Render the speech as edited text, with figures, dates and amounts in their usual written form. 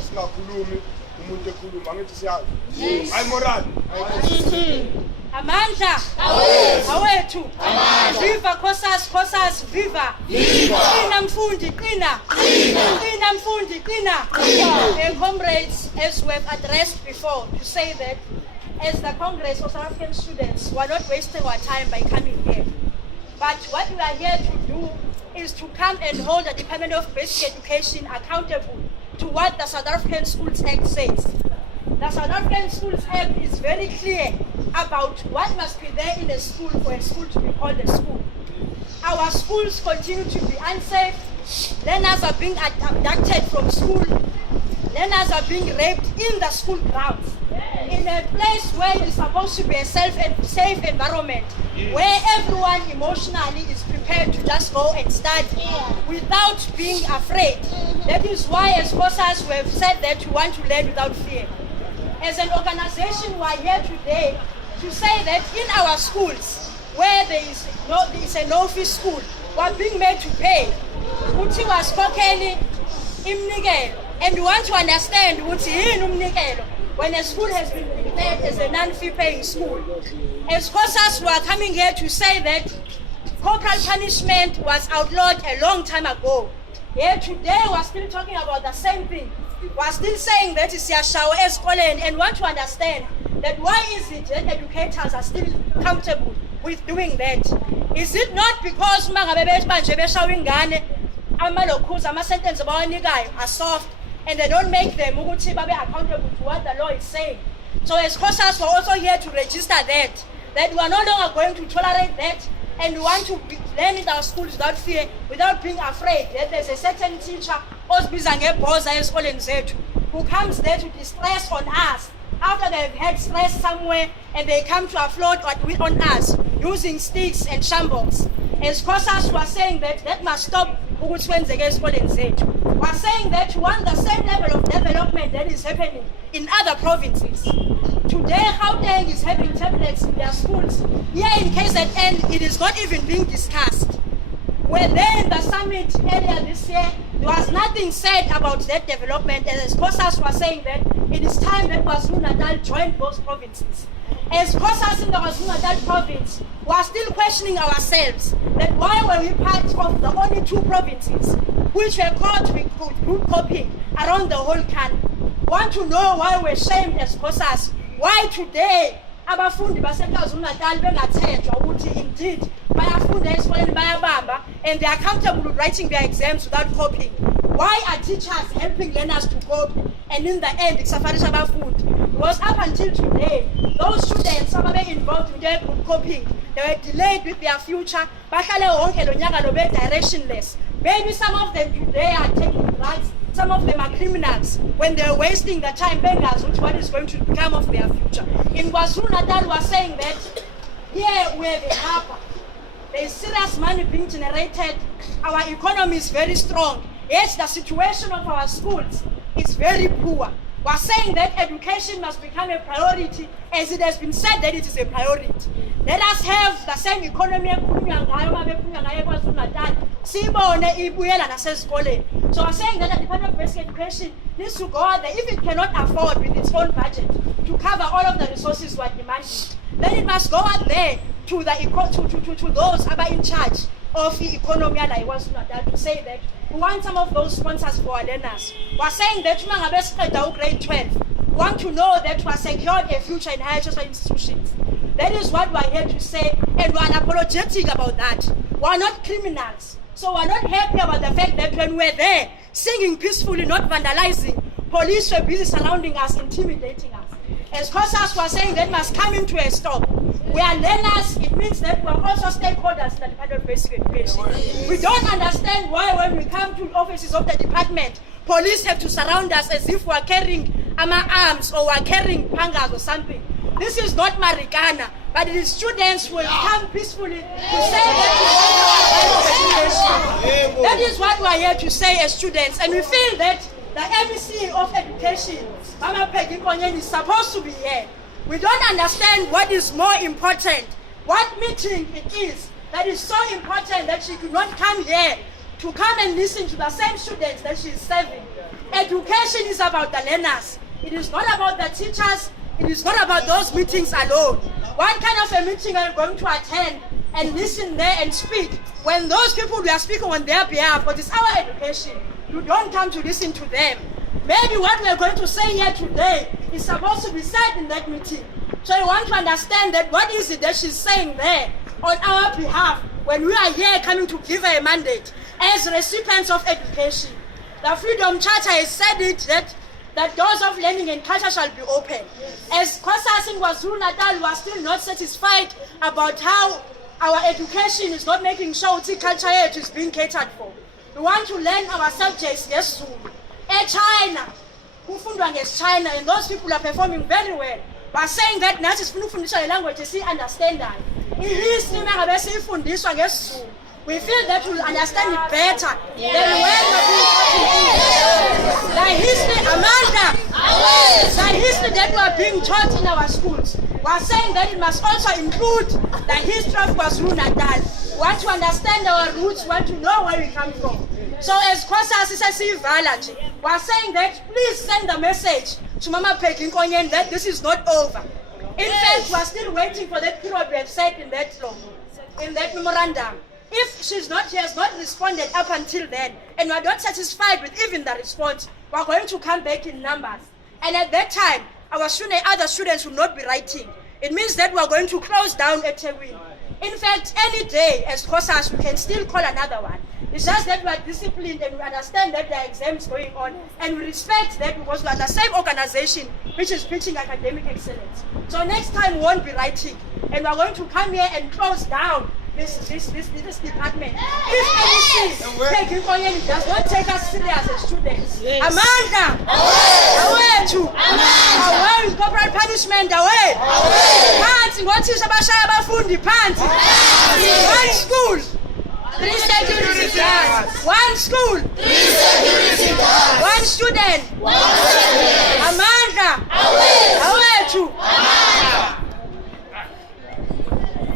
singakhulumi umuntu ekhuluma ngithi siyazi hayi moral Amandla awethu viva COSAS viva qina mfundi qina mfundi qina. Comrades, as we have addressed before, to say that as the Congress of South African students, we are not wasting our time by coming here, but what we are here to do is to come and hold the Department of Basic Education accountable to what the South African Schools Act says. The South African Schools Act is very clear about what must be there in a school for a school to be called a school. Our schools continue to be unsafe. Learners are being abducted from school. Learners are being raped in the school grounds. In a place where it's supposed to be a safe environment, where everyone emotionally is prepared to just go and study without being afraid. That is why as COSAS we have said that we want to learn without fear. As an organization, we are here today to say that in our schools, where there is a no-fee school, we are being made to pay. Uthi waspoken imnikelo, and we want to understand uthi yini umnikelo when a school has been declared as a non-fee paying school. As COSAS, we are coming here to say that corporal punishment was outlawed a long time ago. Here today, we are still talking about the same thing. We are still saying that it's Yashawa Escolen, and want to understand that why is it that educators are still comfortable with doing that? Is it not because sentence are soft and they don't make them accountable to what the law is saying? So as COSAS, we're also here to register that we are no longer going to tolerate that, and we want to learn in our schools without fear, without being afraid that there's a certain teacher who comes there to distress on us after they've had stress somewhere, and they come to offload on us using sticks and shambles. As COSAS was saying that must stop. We're saying that we want the same level of development that is happening in other provinces. Today, Gauteng is having tablets in their schools. Here in KZN, it is not even being discussed. Where there in the summit earlier this year, there was nothing said about that development, and as COSAS was saying that it is time that KwaZulu-Natal joined those provinces. As COSAS in the KwaZulu-Natal province, we are still questioning ourselves that why were we part of the only two provinces which were caught with group copying around the whole country. Want to know why we're shamed as COSAS? Why today abafundi baseKwaZulu-Natal bengathenjwa ukuthi indeed bayafunda esikoleni bayabamba and they are comfortable with writing their exams without copying? Why are teachers helping learners to copy and in the end ikusafarisha abafundi? Because up until today, those students who were involved with their group copying, they were delayed with their future, directionless. Maybe some of them today are taking drugs, some of them are criminals when they're wasting the time beggars with what is going to become of their future. In KwaZulu-Natal, we're saying that here we have a harbor. There is serious money being generated. Our economy is very strong. Yes, the situation of our schools is very poor. We're saying that education must become a priority, as it has been said that it is a priority. Let us have the same economy. So I'm saying that the Department of Basic Education needs to go out there, if it cannot afford with its own budget to cover all of the resources we are demanding, then it must go out there to those who are in charge of the economy to say that we want some of those sponsors for our learners. We're saying that grade 12, we want to know that we are secured a future in higher education institutions. That is what we are here to say, and we are unapologetic about that. We are not criminals. So we are not happy about the fact that when we're there, singing peacefully, not vandalizing, police were busy surrounding us, intimidating us. As COSAS was saying, that must come into a stop. We are learners, it means that we are also stakeholders in the Department of Basic Education. We don't understand why when we come to offices of the department, police have to surround us as if we are carrying arms or we are carrying pangas or something. This is not Marikana, but it is students who will come peacefully to say that that is what we are here to say as students, and we feel that the MEC of Education, Mama Peggy Konyen, is supposed to be here. We don't understand what is more important, what meeting it is that is so important that she could not come here to come and listen to the same students that she is serving. Education is about the learners. It is not about the teachers. It is not about those meetings alone. What kind of a meeting are you going to attend and listen there and speak when those people we are speaking on their behalf? But it's our education. You don't come to listen to them. Maybe what we are going to say here today is supposed to be said in that meeting. So you want to understand that what is it that she's saying there on our behalf when we are here coming to give her a mandate as recipients of education. The Freedom Charter has said it that doors of learning and culture shall be open. As COSAS in KwaZulu-Natal, we are still not satisfied about how our education is not making sure that culture here is being catered for. We want to learn our subjects, yes, Zulu. China, China, and those people are performing very well. We are saying that now is a language you understand that. In history, we feel that we'll understand it better than when we're being taught in English. The history, Amanda, the history that we are being taught in our schools, we are saying that it must also include the history of KwaZulu-Natal. We want to understand our roots, we want to know where we come from. So as COSAS is a civility, we are saying that please send a message to Mama Peggy Konyen that this is not over. In fact, we are still waiting for that period we have said in that law, in that memorandum. If she has not responded up until then, and we are not satisfied with even the response, we are going to come back in numbers. And at that time, our other students will not be writing. It means that we are going to close down at Tewin. In fact, any day as COSAS, we can still call another one. It's just that we are disciplined and we understand that there are exams going on, and we respect that because we are the same organization which is preaching academic excellence. So next time we won't be writing, and we are going to come here and close down this department. If anything, Peggy Konyen does not take us serious as students. Yes. Amanda! Away to! Away with corporal punishment, away! Pansi, what is Abashaya Bafundi? Pansi! One school! 3 security guards. 1 school. 3 security guards. 1 student. 1 secretary.